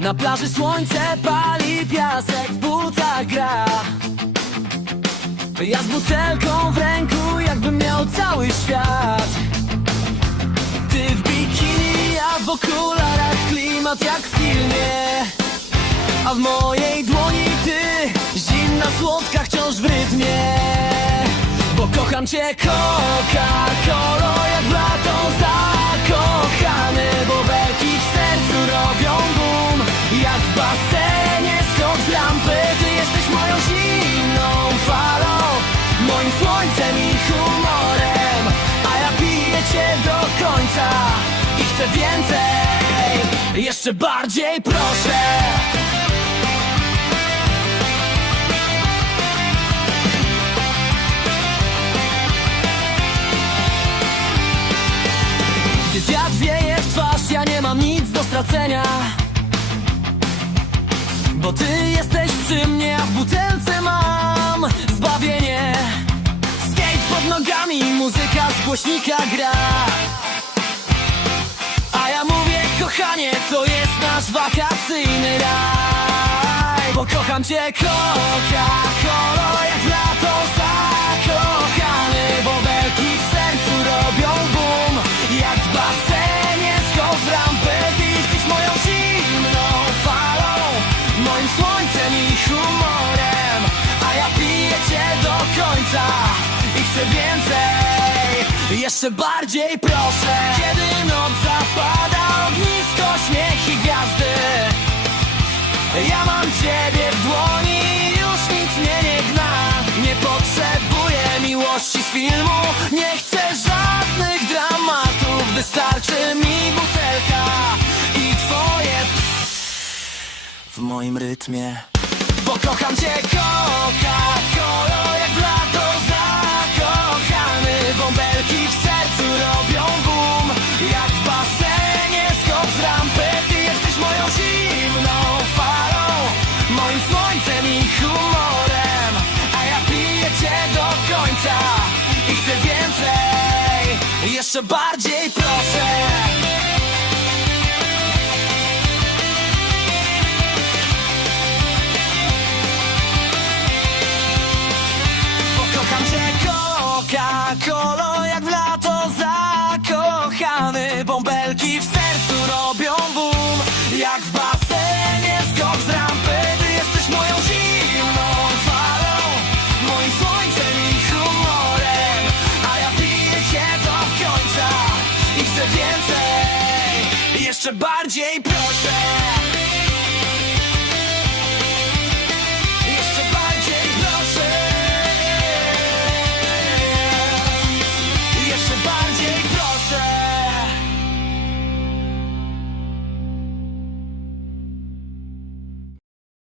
Na plaży słońce pali piasek, w butach gra. Ja z butelką w ręku, jakbym miał cały świat. Ty w bikini, ja w okularach, klimat jak w filmie. A w mojej dłoni ty, zimna, słodka, wciąż w rytmie. Bo kocham cię, Coca-Colo, jak w lato zakochany Bo chcę więcej, jeszcze bardziej proszę. Gdy wiatr wieje w twarz, ja nie mam nic do stracenia. Bo ty jesteś przy mnie, a w butelce mam zbawienie. Skate pod nogami, muzyka z głośnika gra kochanie, to jest nasz wakacyjny raj Bo kocham cię, Coca-Cola, jak w lato zakochany Bo belki w sercu robią boom. Jak w basenie z Ty jesteś moją zimną falą Moim słońcem i humorem Jeszcze bardziej proszę. Kiedy noc zapada Ognisko, śmiech i gwiazdy. Ja mam ciebie w dłoni, już nic mnie nie gna. Nie potrzebuję miłości z filmu Nie chcę żadnych dramatów. Wystarczy mi butelka i twoje w moim rytmie. Bo kocham cię Jeszcze bardziej Jeszcze bardziej proszę